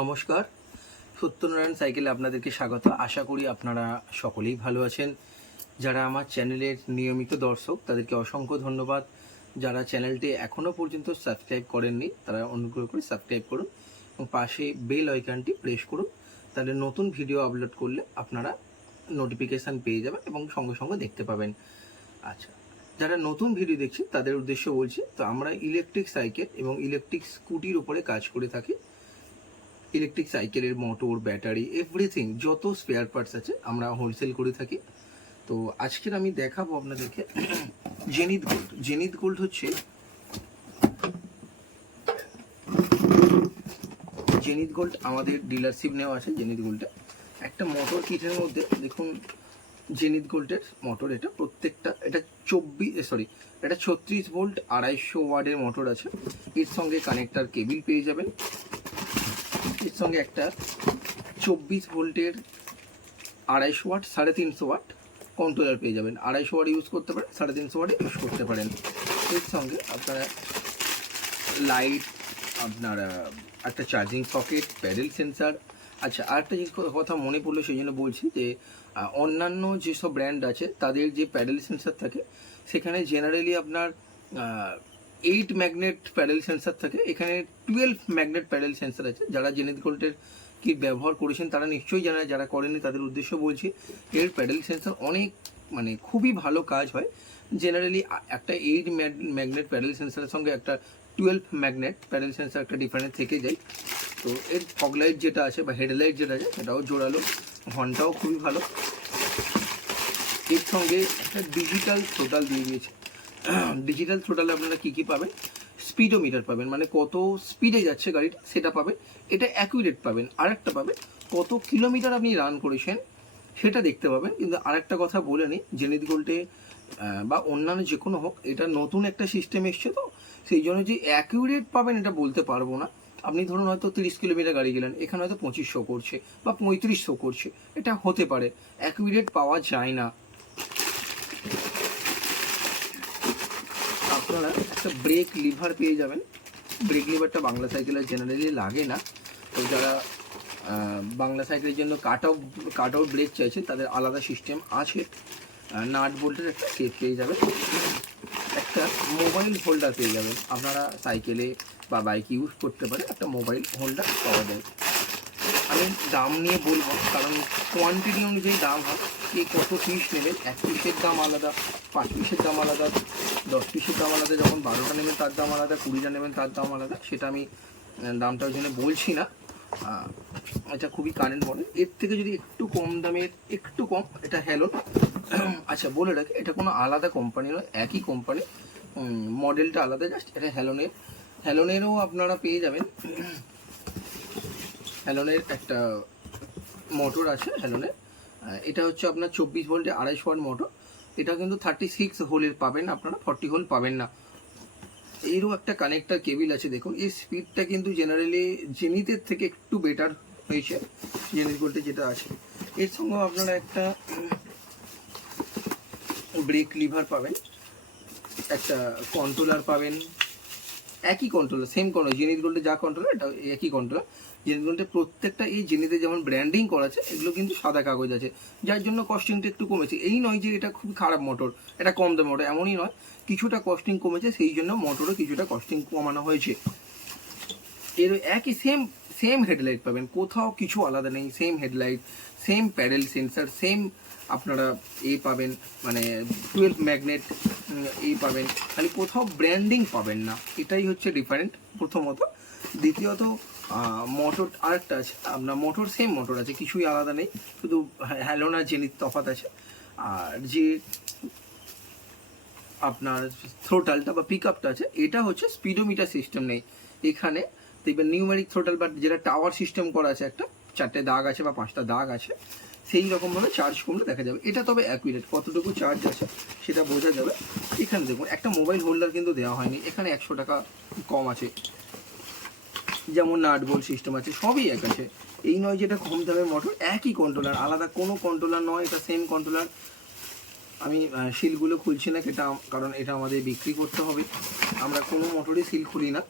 নমস্কার। সত্যনারায়ণ সাইকেলে আপনাদেরকে স্বাগত। আশা করি আপনারা সকলেই ভালো আছেন। যারা আমার চ্যানেলের নিয়মিত দর্শক, তাদেরকে অসংখ্য ধন্যবাদ। যারা চ্যানেলটি এখনও পর্যন্ত সাবস্ক্রাইব করেননি, তারা অনুগ্রহ করে সাবস্ক্রাইব করুন এবং পাশে বেল আইকনটি প্রেস করুন। তাহলে নতুন ভিডিও আপলোড করলে আপনারা নোটিফিকেশান পেয়ে যাবেন এবং সঙ্গে সঙ্গে দেখতে পাবেন। আচ্ছা যারা নতুন ভিডিও দেখছেন, তাদের উদ্দেশ্য বলছি, তো আমরা ইলেকট্রিক সাইকেল এবং ইলেকট্রিক স্কুটির উপরে কাজ করে থাকি। ইলেকট্রিক সাইকেলের মোটর ব্যাটারি এভরিথিং যত স্পেয়ার পার্টস আছে, আমরা হোলসেল করে থাকি। তো আজকের আমি দেখাবো আপনাদেরকে জেনিত গোল্ড জেনিত গোল্ড হচ্ছে জেনিত গোল্ড আমাদের ডিলারশিপ নেওয়া আছে জেনিত গোল্ডে একটা মোটর কিটের মধ্যে, দেখুন জেনিত গোল্ডের মোটর এটা প্রত্যেকটা, এটা চব্বিশ সরি এটা ছত্রিশ ভোল্ট আড়াইশো ওয়ার্ডের মোটর আছে। এর সঙ্গে কানেক্টার কেবিল পেয়ে যাবেন। এর সঙ্গে একটা চব্বিশ ভোল্টের আড়াইশো ওয়াট, সাড়ে তিনশো ওয়াট কন্ট্রোলার পেয়ে যাবেন। আড়াইশো ওয়াট ইউজ করতে পারেন, সাড়ে তিনশো ওয়াট ইউজ করতে পারেন। এর সঙ্গে আপনারা লাইট আপনার একটা চার্জিং সকেট প্যাডেল সেন্সার আচ্ছা আরেকটা জিনিস কথা মনে পড়ল সেই জন্য বলছি যে অন্যান্য যেসব ব্র্যান্ড আছে, তাদের যে প্যাডেল সেন্সার থাকে, সেখানে জেনারেলি আপনার এইট ম্যাগনেট প্যাডেল সেন্সার থাকে, এখানে টুয়েলভ ম্যাগনেট প্যাডেল সেন্সার আছে। যারা জেনেত গোল্ডের কি ব্যবহার করেছেন, তারা নিশ্চয়ই জানে, যারা করেনি তাদের উদ্দেশ্য বলছি, এর প্যাডেল সেন্সার অনেক মানে খুবই ভালো কাজ হয়। জেনারেলি একটা এইট ম্যাগনেট প্যাডেল সেন্সারের সঙ্গে একটা টুয়েলভ ম্যাগনেট প্যাডেল সেন্সার একটা ডিফারেন্স থেকে যায়। তো এর ফগলাইট যেটা আছে বা হেডলাইট যেটা আছে, সেটাও জোরালো হর্নটাও খুবই ভালো। এর সঙ্গে একটা ডিজিটাল থ্রোটাল দিয়ে দিয়েছে। ডিজিটাল থ্রোটালে আপনারা কী কী পাবেন? স্পিডোমিটার পাবেন মানে কত স্পিডে যাচ্ছে গাড়িটা, সেটা পাবেন। এটা অ্যাকুরেট পাবেন। আরেকটা পাবেন, কত কিলোমিটার আপনি রান করেছেন, সেটা দেখতে পাবেন। কিন্তু আরেকটা কথা বলে নিই জেনেত গোল্ডে বা অন্যান্য যে কোনো হোক, এটা নতুন একটা সিস্টেম এসছে তো, সেই জন্য যে অ্যাকিউরেট পাবেন এটা বলতে পারব না। আপনি ধরুন হয়তো তিরিশ কিলোমিটার গাড়ি গেলেন, এখানে হয়তো পঁচিশশো করছে, বা পঁয়ত্রিশশো করছে, এটা হতে পারে। অ্যাকিউরেট পাওয়া যায় না। আপনারা একটা ব্রেক লিভার পেয়ে যাবেন। ব্রেক লিভারটা বাংলা সাইকেলে জেনারেলি লাগে না। তো যারা বাংলা সাইকেলের জন্য cut out cut out brake চাইছেন, তাদের আলাদা সিস্টেম আছে। নাট বোল্টের একটা সেট পেয়ে যাবেন। একটা মোবাইল হোল্ডার পেয়ে যাবেন। আপনারা সাইকেলে বা বাইকে ইউজ করতে পারে একটা মোবাইল হোল্ডার পাওয়া যায়। আমি দাম নিয়ে বলব, কারণ কোয়ান্টিটি অনুযায়ী দাম হয়। কে কত পিস নেবেন এক পিসের দাম আলাদা, পাঁচ পিসের দাম আলাদা, দশ পিসের দাম আলাদা, যখন বারোটা নেবেন তার দাম আলাদা, কুড়িটা নেবেন তার দাম আলাদা। সেটা আমি দামটা ওই জন্য বলছি না। এটা খুবই কারেন্ট মডেল এর থেকে যদি একটু কম দামের, একটু কম, এটা হ্যালো আচ্ছা বলে রাখি, এটা কোনো আলাদা কোম্পানি নয়, একই কোম্পানি মডেলটা আলাদা জাস্ট এটা হ্যালোনের হ্যালোনেরও আপনারা পেয়ে যাবেন। হ্যালোনের একটা মোটর আছে হ্যালোনের এটা হচ্ছে আপনার চব্বিশ ভোল্টে আড়াইশো ওয়াট মোটর। এটা কিন্তু থার্টি সিক্স হোলের পাবেন আপনারা ফর্টি হোল পাবেন না। এরও একটা কানেক্টার কেবিল আছে, দেখুন। এই স্পিডটা কিন্তু জেনারেলি জেনিতের থেকে একটু বেটার হয়েছে জেনিত বলতে যেটা আছে। এর সঙ্গেও আপনারা একটা ব্রেক লিভার পাবেন, একটা কন্ট্রোলার পাবেন। একই কন্ট্রোলার সেম কন্ট্রোলার জেনিত গোল্ডে যা কন্ট্রোলার এটা একই কন্ট্রোলার জেনিত গোল্ডে প্রত্যেকটা এই জেনিতে যেমন ব্র্যান্ডিং করা আছে, এগুলো কিন্তু সাদা কাগজ আছে। যার জন্য কস্টিংটা একটু কমেছে। এই নয় যে এটা খুব খারাপ মোটর এটা কম দাম মোটর এমনই নয়। কিছুটা কস্টিং কমেছে, সেই জন্য মোটরও কিছুটা কস্টিং কমানো হয়েছে। এর একই সেম সেম হেডলাইট পাবেন। কোথাও কিছু আলাদা নেই same headlight same pedal sensor same আপনারা এ পাবেন মানে টুয়েলভ ম্যাগনেট এই পাবেন। খালি কোথাও ব্র্যান্ডিং পাবেন না। এটাই হচ্ছে ডিফারেন্ট প্রথমত। দ্বিতীয়ত মোটর আরেকটা আছে। আপনার মোটর সেম মোটর আছে, কিছুই আলাদা নেই, শুধু হ্যালোনা জেনিত তফাত আছে। আর যে আপনার থ্রোটালটা বা পিক আপটা আছে, এটা হচ্ছে স্পিডোমিটার সিস্টেম নেই। এখানে দেখবেন নিউমেরিক থ্রোটাল বা যেটা টাওয়ার সিস্টেম করা আছে, একটা চারটে দাগ আছে বা পাঁচটা দাগ আছে, সেই রকমভাবে চার্জ কমলে দেখা যাবে। এটা তবে অ্যাকুরেট কতটুকু চার্জ আছে সেটা বোঝা যাবে। এখানে দেখুন, একটা মোবাইল হোল্ডার কিন্তু দেওয়া হয়নি, এখানে একশো টাকা কম আছে। যেমন নাট বোল্ট সিস্টেম আছে, সবই এক আছে। এই নয় যেটা কম দামের মোটর একই কন্ট্রোলার আলাদা কোনো কন্ট্রোলার নয়, এটা সেম কন্ট্রোলার আমি সিলগুলো খুলছি না আম- কারণ এটা আমাদের বিক্রি করতে হবে। আমরা কোনো মোটরই সিল খুলি না।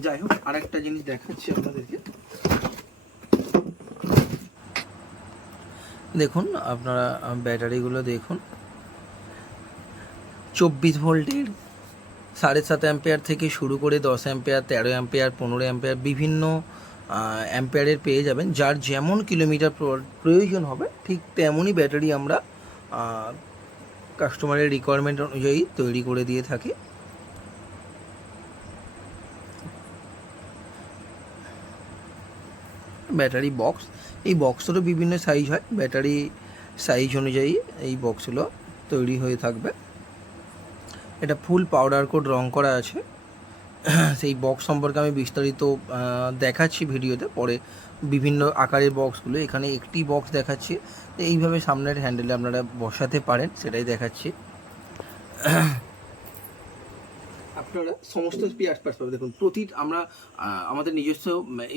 যাই হোক, আরেকটা জিনিস দেখাচ্ছি আপনাদেরকে। দেখুন, আপনারা ব্যাটারিগুলো দেখুন। চব্বিশ ভোল্টের সাড়ে সাত অ্যাম্পেয়ার থেকে শুরু করে দশ অ্যাম্পেয়ার, তেরো অ্যাম্পেয়ার, পনেরো অ্যাম্পেয়ার বিভিন্ন অ্যাম্পেয়ারের পেয়ে যাবেন। যার যেমন কিলোমিটার প্র- প্রয়োজন হবে, ঠিক তেমনই ব্যাটারি আমরা কাস্টমারের রিকোয়ারমেন্ট অনুযায়ী তৈরি করে দিয়ে থাকি। ব্যাটারি বক্স এই বক্সেরও বিভিন্ন সাইজ হয়। ব্যাটারি সাইজ অনুযায়ী এই বক্সগুলো তৈরি হয়ে থাকবে। এটা ফুল পাউডার কোড রং করা আছে। সেই বক্স সম্পর্কে আমি বিস্তারিত দেখাচ্ছি ভিডিওতে। পরে বিভিন্ন আকারের বক্সগুলো এখানে একটি বক্স দেখাচ্ছি। এইভাবে সামনের হ্যান্ডেলে আপনারা বসাতে পারেন, সেটাই দেখাচ্ছি। আপনারা সমস্ত স্পেয়ার পার্টস পাবেন। দেখুন, প্রতি আমরা আমাদের নিজস্ব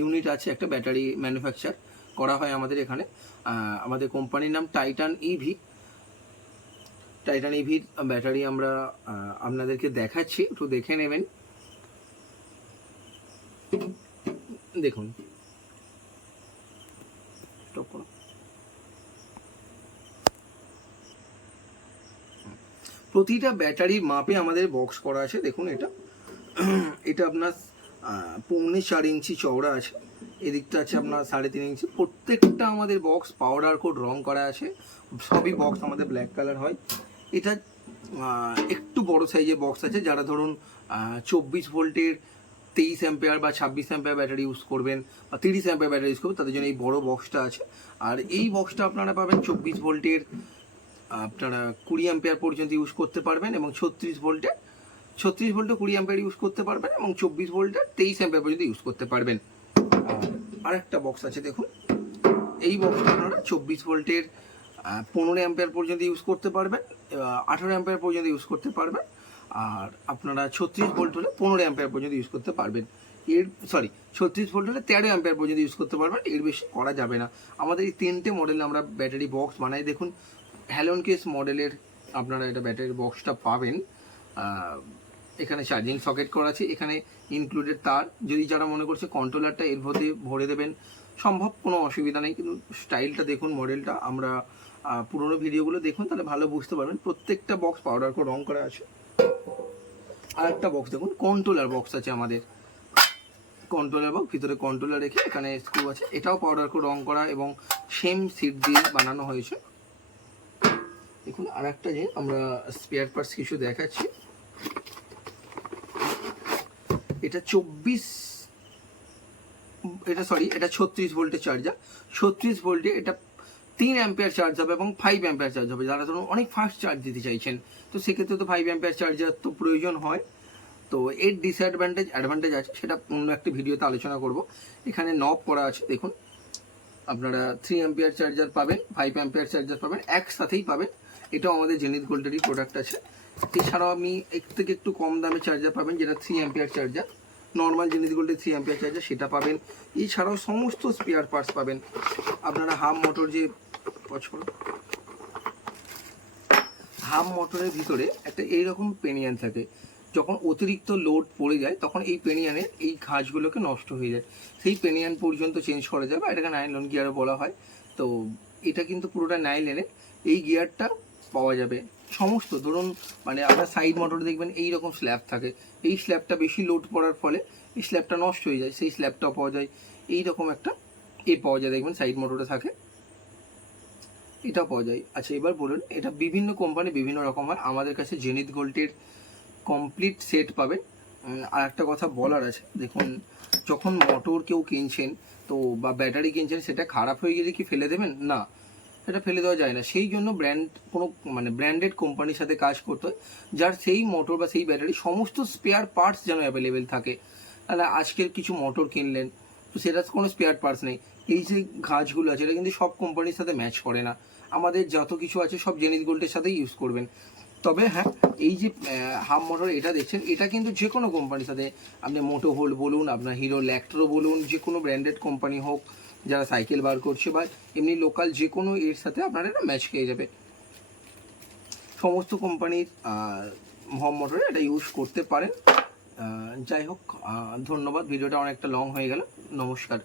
ইউনিট আছে, একটা ব্যাটারি ম্যানুফ্যাকচার করা হয় আমাদের এখানে। আমাদের কোম্পানির নাম টাইটান ইভি টাইটান ইভির ব্যাটারি আমরা আপনাদেরকে দেখাচ্ছি, একটু দেখে নেবেন। দেখুন। প্রতিটা ব্যাটারির মাপে আমাদের বক্স করা আছে, দেখুন এটা। এটা আপনার পৌনে চার ইঞ্চি চওড়া আছে। এদিকটা আছে আপনার সাড়ে তিন ইঞ্চি। প্রত্যেকটা আমাদের বক্স পাউডার কোড রং করা আছে। সবই বক্স আমাদের ব্ল্যাক কালার হয়। এটা একটু বড় সাইজের বক্স আছে যারা ধরুন চব্বিশ ভোল্টের তেইশ অ্যাম্পেয়ার বা ছাব্বিশ অ্যাম্পেয়ার ব্যাটারি ইউজ করবেন বা তিরিশ অ্যাম্পেয়ার ব্যাটারি ইউজ করবেন, তাদের জন্য এই বড় বক্সটা আছে। আর এই বক্সটা আপনারা পাবেন চব্বিশ ভোল্টের, আপনারা কুড়ি অ্যাম্পেয়ার পর্যন্ত ইউজ করতে পারবেন এবং ছত্রিশ ভোল্টে ছত্রিশ ভোল্টে কুড়ি অ্যাম্পেয়ার ইউজ করতে পারবেন এবং চব্বিশ ভোল্টে তেইশ অ্যাম্পেয়ার পর্যন্ত ইউজ করতে পারবেন। আর একটা বক্স আছে দেখুন, এই বক্সটা আপনারা চব্বিশ ভোল্টের পনেরো অ্যাম্পেয়ার পর্যন্ত ইউজ করতে পারবেন আঠেরো অ্যাম্পেয়ার পর্যন্ত ইউজ করতে পারবেন, আর আপনারা ছত্রিশ ভোল্ট হলে পনেরো অ্যাম্পেয়ার পর্যন্ত ইউজ করতে পারবেন। এর সরি ছত্রিশ ভোল্ট হলে তেরো অ্যাম্পেয়ার পর্যন্ত ইউজ করতে পারবেন, এর বেশি করা যাবে না। আমাদের এই তিনটে মডেলে আমরা ব্যাটারি বক্স বানাই। দেখুন হ্যালন কেস মডেলের আপনারা এটা ব্যাটারি বক্সটা পাবেন। এখানে চার্জিং সকেট করা আছে। এখানে ইনক্লুডেড তার, যদি যারা মনে করছে কন্ট্রোলারটা এর ভরে দেবেন সম্ভব, কোনো অসুবিধা নেই। কিন্তু স্টাইলটা দেখুন, মডেলটা, আমরা পুরোনো ভিডিওগুলো দেখুন, তাহলে ভালো বুঝতে পারবেন। প্রত্যেকটা বক্স পাউডার করে রং করা আছে। আর একটা বক্স দেখুন কন্ট্রোলার বক্স আছে আমাদের। কন্ট্রোলার বক্স ভিতরে কন্ট্রোলার রেখে এখানে স্ক্রু আছে। এটাও পাউডার করে রং করা এবং সেম সিট দিয়ে বানানো হয়েছে। দেখুন আর একটা যে আমরা স্পেয়ার পার্টস কিছু দেখাচ্ছি। এটা চব্বিশ এটা সরি এটা ছত্রিশ ভোল্টের চার্জার ছত্রিশ ভোল্টে এটা তিন অ্যাম্পিয়ার চার্জ হবে এবং ফাইভ অ্যাম্পিয়ার চার্জ হবে। যারা ধরুন অনেক ফাস্ট চার্জ দিতে চাইছেন, তো সেক্ষেত্রে তো ফাইভ অ্যাম্পিয়ার চার্জার তো প্রয়োজন হয়। তো এর ডিসঅ্যাডভান্টেজ অ্যাডভান্টেজ আছে, সেটা অন্য একটা ভিডিওতে আলোচনা করব। এখানে নব করা আছে, দেখুন। আপনারা থ্রি অ্যাম্পিয়ার চার্জার পাবেন ফাইভ অ্যাম্পিয়ার চার্জার পাবেন, একসাথেই পাবেন। এটাও আমাদের জেনিত গোল্ডেরই প্রোডাক্ট আছে। এছাড়াও আমি এক থেকে একটু কম দামে চার্জার পাবেন, যেটা three ampere charger normal Zenith গোল্ডের থ্রি অ্যাম্পিয়ার চার্জার সেটা পাবেন। এছাড়াও সমস্ত স্পেয়ার পার্টস পাবেন। আপনারা হাম মোটর যে পছন্দ হাম মোটরের ভিতরে একটা এইরকম পেনিয়ান থাকে। যখন অতিরিক্ত লোড পড়ে যায়, তখন এই পেনিয়ানের এই ঘাসগুলোকে নষ্ট হয়ে যায়। সেই পেনিয়ান পর্যন্ত চেঞ্জ করা যাবে এটাকে নাইলন গিয়ারও বলা হয়। তো এটা কিন্তু পুরোটা নাইলেনের এই গিয়ারটা পাওয়া যাবে। সমস্ত, ধরুন মানে আপনার সাইড মোটর দেখবেন এই রকম স্ল্যাব থাকে। এই স্ল্যাবটা বেশি লোড পড়ার ফলে এই স্ল্যাবটা নষ্ট হয়ে যায়, সেই স্ল্যাবটাও পাওয়া যায়। এই রকম একটা এ পাওয়া যায়, দেখবেন সাইড মোটরে থাকে। এটা পাওয়া যায়। আচ্ছা এবার বলুন, এটা বিভিন্ন কোম্পানি বিভিন্ন রকম হয়। আমাদের কাছে জেনিত গোল্ডের কমপ্লিট সেট পাবেন। আর একটা কথা বলার আছে, দেখুন, যখন মোটর কেউ কিনছেন, তো বা ব্যাটারি কিনছেন, সেটা খারাপ হয়ে গেলে কি ফেলে দেবেন? না। সেটা ফেলে দেওয়া যায় না। সেই জন্য ব্র্যান্ড কোনো মানে ব্র্যান্ডেড কোম্পানির সাথে কাজ করতে হয়, যার সেই মোটর বা সেই ব্যাটারি সমস্ত স্পেয়ার পার্টস যেন অ্যাভেলেবেল থাকে। তাহলে আজকের কিছু মোটর কিনলেন, তো সেটা কোনো স্পেয়ার পার্টস নেই। এই যে ঘাসগুলো আছে, এটা কিন্তু সব কোম্পানির সাথে ম্যাচ করে না। আমাদের যত কিছু আছে, সব জেনিস গোল্ডের সাথেই ইউজ করবেন। তবে হ্যাঁ এই যে হাফ মোটর এটা দেখছেন, এটা কিন্তু যে কোনো কোম্পানির সাথে, আপনি মোটো হোল্ড বলুন, আপনার হিরো ল্যাক্ট্রো বলুন যে কোনো ব্র্যান্ডেড কোম্পানি হোক যারা সাইকেল বার করছে বা এমনি লোকাল যে কোনো এর সাথে আপনার এটা ম্যাচ খেয়ে যাবে। সমস্ত কোম্পানির হোম মোটরে এটা ইউজ করতে পারেন। যাই হোক ধন্যবাদ ভিডিওটা অনেকটা লং হয়ে গেল। নমস্কার।